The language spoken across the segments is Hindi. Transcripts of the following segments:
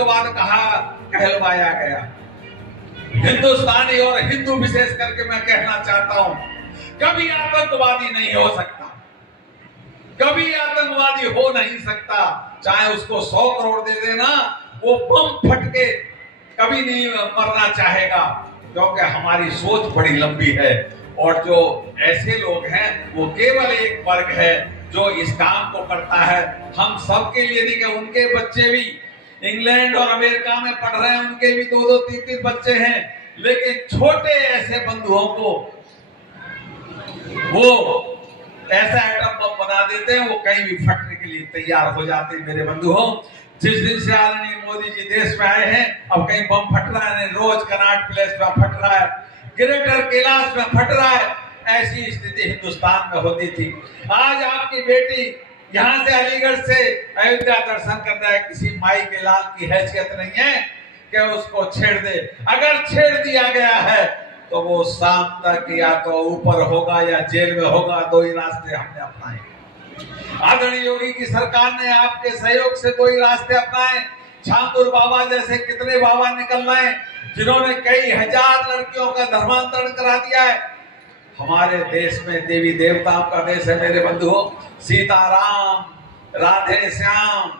आतंकवाद कहलवाया गया। हिंदुस्तानी और हिंदू विशेष करके मैं कहना चाहता हूं, कभी आतंकवादी नहीं हो सकता, कभी आतंकवादी हो नहीं सकता। चाहे उसको 100 करोड़ दे देना, वो बम फटके कभी नहीं मरना चाहेगा, क्योंकि हमारी सोच बड़ी लंबी है। और जो ऐसे लोग हैं वो केवल एक वर्ग है जो इस काम को करता है। हम सबके लिए नहीं, कि उनके बच्चे भी इंग्लैंड और अमेरिका में पढ़ रहे हैं, उनके भी 2-2, 3-3 बच्चे हैं, लेकिन छोटे ऐसे बंधुओं को वो ऐसा एटम बम बना देते हैं, वो कहीं भी फटने के लिए तैयार हो जाते हैं। मेरे बंधुओं, जिस दिन से आदरणीय मोदी जी देश में आए हैं, अब कहीं बम फट रहा है, रोज कनाट प्लेस में फट रहा है, ग्रेटर कैलाश में फट रहा है। ऐसी स्थिति हिंदुस्तान में होती थी। आज आपकी बेटी यहाँ से अलीगढ़ से अयोध्या दर्शन करना है, किसी माई के लाल की हैसियत नहीं है कि उसको छेड़ दे। अगर छेड़ दिया गया है तो वो शाम तक या तो ऊपर होगा या जेल में होगा। 2 ही रास्ते हमने अपनाए। आदरणीय योगी की सरकार ने आपके सहयोग से 2 ही रास्ते अपनाए। छांदुर बाबा जैसे कितने बाबा निकल रहे हैं, जिन्होंने कई हजार लड़कियों का धर्मांतरण करा दिया है। हमारे देश में देवी देवताओं का देश है मेरे बंधुओं। सीताराम, राधे श्याम,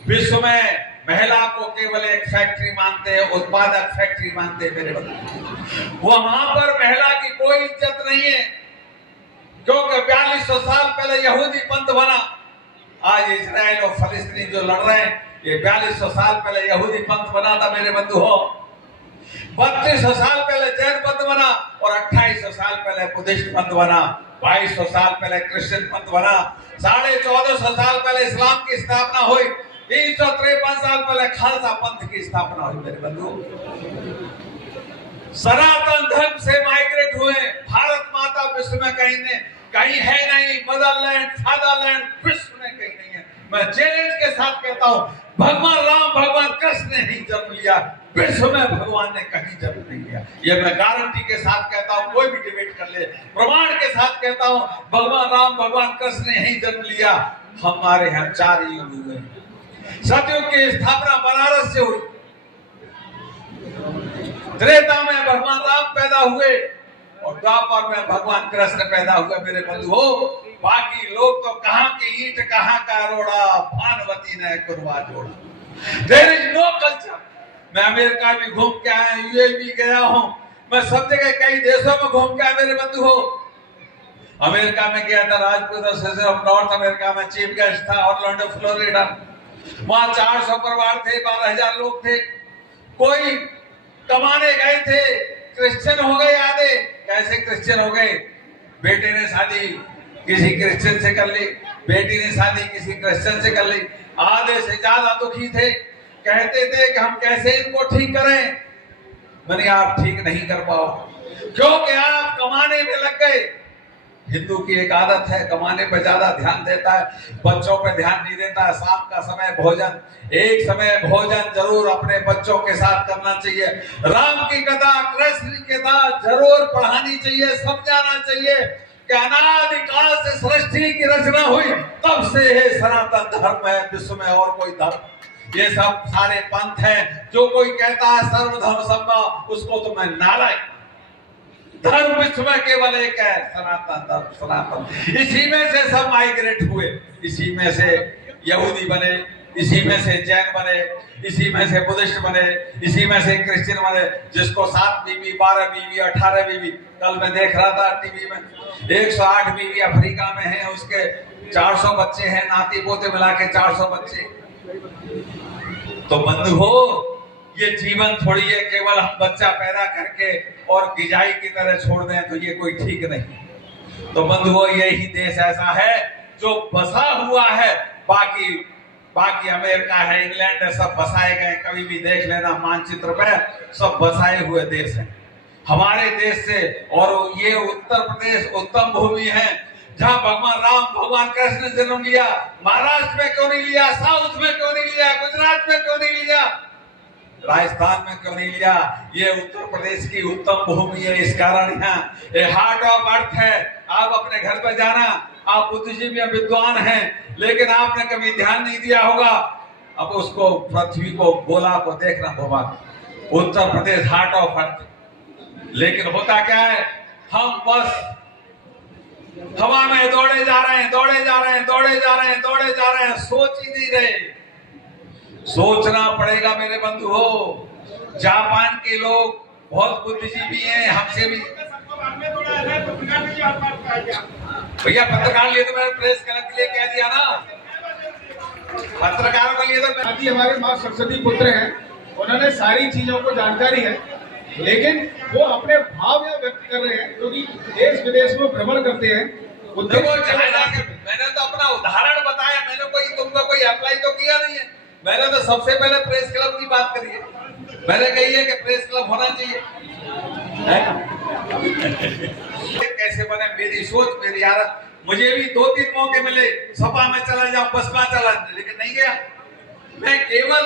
विश्व में महिला को केवल एक फैक्ट्री मानते हैं, उत्पादक फैक्ट्री मानते हैं मेरे बंधु। वहां पर महिला की कोई इज्जत नहीं है, क्योंकि 4200 साल पहले यहूदी पंथ बना। आज इजराइल और फलस्तीन जो लड़ रहे हैं, ये 4200 साल पहले यहूदी पंथ बना था मेरे बंधु हो। 3200 साल पहले जैन पंथ बना और 2800 साल पहले बुद्धिस्ट पंथ बना। 2200 साल पहले क्रिश्चियन पंथ बना। 1450 साल पहले इस्लाम की स्थापना हुई। 353 साल पहले खालसा पंथ की स्थापना हुई मेरे बंधु। सनातन धर्म से माइग्रेट हुए। भारत माता विश्व में कहीं है नहीं। मदरलैंड, फादरलैंड विश्व में कहीं नहीं है। मैं चैलेंज के साथ कहता हूं, भगवान राम, भगवान कृष्ण ने ही जन्म लिया, विश्व में भगवान ने कहीं जन्म नहीं लिया। ये मैं गारंटी के साथ कहता हूं, कोई भी डिबेट कर ले, प्रमाण के साथ कहता हूं, भगवान राम, भगवान कृष्ण ने ही जन्म लिया। हमारे यहाँ 4 युग हुए। सतयुग की स्थापना बनारस से हुई। त्रेता में भगवान राम पैदा हुए और द्वापर में भगवान कृष्ण पैदा हुए मेरे बंधुओं। बाकी लोग तो कहां की ईंट कहां का रोड़ा, भानवती ने कुरवा जोड़ा। There is no culture. मैं अमेरिका भी घूम के आया, यूएई गया हूं, मैं सब जगह कई देशों में घूम के आया मेरे बंधुओं। अमेरिका में गया था, Rajput association of north America में चीफ गेस्ट था, ऑरलैंडो फ्लोरिडा। वहां 400 परिवार थे, 12,000 लोग थे। कोई कमाने गए थे, क्रिश्चियन हो गए आधे। कैसे क्रिश्चियन हो गए? बेटे ने शादी किसी क्रिश्चियन से कर ली, बेटी ने शादी किसी क्रिश्चियन से कर ली। आधे से ज्यादा दुखी थे, कहते थे कि हम कैसे इनको ठीक करें। मैंने आप ठीक नहीं कर पाओ, क्योंकि आप कमाने में लग गए। हिंदू की एक आदत है, कमाने पर ज्यादा ध्यान देता है, बच्चों पर ध्यान नहीं देता है। शाम का समय भोजन, एक समय भोजन जरूर अपने बच्चों के साथ करना चाहिए। राम की कथा, कृष्ण की कथा जरूर पढ़ानी चाहिए, समझाना चाहिए कि अनादि काल से सृष्टि की रचना हुई, तब से है सनातन धर्म है विश्व में और कोई धर्म। ये सब सारे पंथ हैं। जो कोई कहता है सर्वधर्म सम्भव, उसको तो मैं नालायक। धर्म विश्व में केवल एक है, सनातन धर्म, सनातन। इसी में से सब माइग्रेट हुए, इसी में से यहूदी बने, इसी में से जैन बने, इसी में से बुद्धिस्ट बने, इसी में से क्रिश्चियन बने। जिसको 7 बीवी, 12 बीवी, 18 बीवी, कल मैं देख रहा था टीवी में, 108 बीवी अफ्रीका में है, उसके 400 बच्चे हैं, नाती पोते मिला के 400 बच्चे। तो बंधु हो, ये जीवन थोड़ी है केवल हम बच्चा पैदा करके और गिजाई की तरह छोड़ दें, तो ये कोई ठीक नहीं। तो बंधुओं, यही देश ऐसा है जो बसा हुआ है। बाकी अमेरिका है, इंग्लैंड है, सब बसाए गए। कभी भी देख लेना मानचित्र पे, सब बसाए हुए देश हैं हमारे देश से। और ये उत्तर प्रदेश उत्तम भूमि है, जहाँ भगवान राम, भगवान कृष्ण ने जन्म लिया। महाराष्ट्र में क्यों नहीं लिया? साउथ में क्यों नहीं लिया? गुजरात में क्यों नहीं लिया? राजस्थान में क्यों नहीं लिया? ये उत्तर प्रदेश की उत्तम भूमि है। इस कारण यहाँ हार्ट ऑफ अर्थ है। आप अपने घर पर जाना, आप बुद्धिजीवी विद्वान हैं, लेकिन आपने कभी ध्यान नहीं दिया होगा। अब उसको पृथ्वी को गोला को देखना होगा, Uttar Pradesh heart of earth. लेकिन होता क्या है, हम बस हवा में दौड़े जा रहे हैं, दौड़े जा रहे हैं, दौड़े जा रहे हैं, दौड़े जा रहे हैं, सोच ही नहीं रहे। सोचना पड़ेगा मेरे बंधु हो। जापान के लोग बहुत बुद्धिजीवी हैं, हमसे भी। भैया पत्रकार लिए तो मैंने प्रेस क्लब के लिए कह दिया ना, पत्रकारों के लिए तो अभी हमारे माँ सरस्वती पुत्र हैं, उन्होंने सारी चीजों को जानकारी है, लेकिन वो अपने भाव यहाँ व्यक्त कर रहे हैं, क्योंकि देश विदेश में भ्रमण करते हैं। मैंने तो अपना उदाहरण बताया, मैंने कोई तुमको कोई अप्लाई तो किया नहीं है। मैंने तो सबसे पहले प्रेस क्लब की बात करी है, मैंने कही है कि प्रेस क्लब होना चाहिए। कैसे बने, मेरी सोच, मेरी आदत। मुझे भी 2-3 मौके मिले, सपा में चला जाऊं, बसपा चला, लेकिन नहीं गया। मैं केवल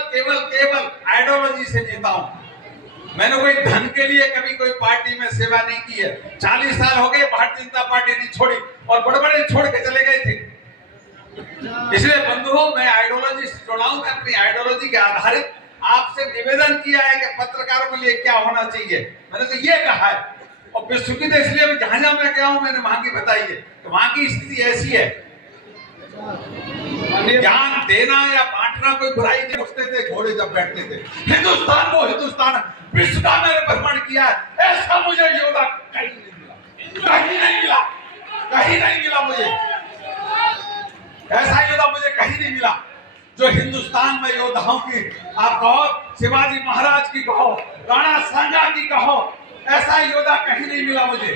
आइडियोलॉजी से जीता हूं। मैंने कोई धन के लिए कभी कोई पार्टी में सेवा नहीं की है। 40 साल हो गए भारतीय जनता पार्टी नहीं छोड़ी, और बड़े छोड़ के चले गए थे। इसलिए बंधुओं, मैं आइडियोलॉजी से जुड़ा हूं। मैं अपनी आइडियोलॉजी के आधारित आपसे निवेदन किया है कि पत्रकारों के लिए क्या होना चाहिए, मैंने तो ये कहा है। और विश्वविद इसलिए जहां जहां मैं गया हूं, मैंने वहां की बताई है तो वहां की स्थिति ऐसी है। ज्ञान देना या बांटना कोई बुराई नहीं। उठते थे घोड़े जब बैठते थे, हिंदुस्तान को हिंदुस्तान, विश्व का मैंने भ्रमण किया, ऐसा मुझे योद्धा कहीं नहीं मिला, कहीं नहीं मिला, कहीं नहीं मिला मुझे। ऐसा योद्धा मुझे कहीं नहीं मिला जो हिंदुस्तान में योद्धाओं की, आप कहो शिवाजी महाराज की कहो, राणा सांगा की कहो, ऐसा योद्धा कहीं नहीं मिला मुझे।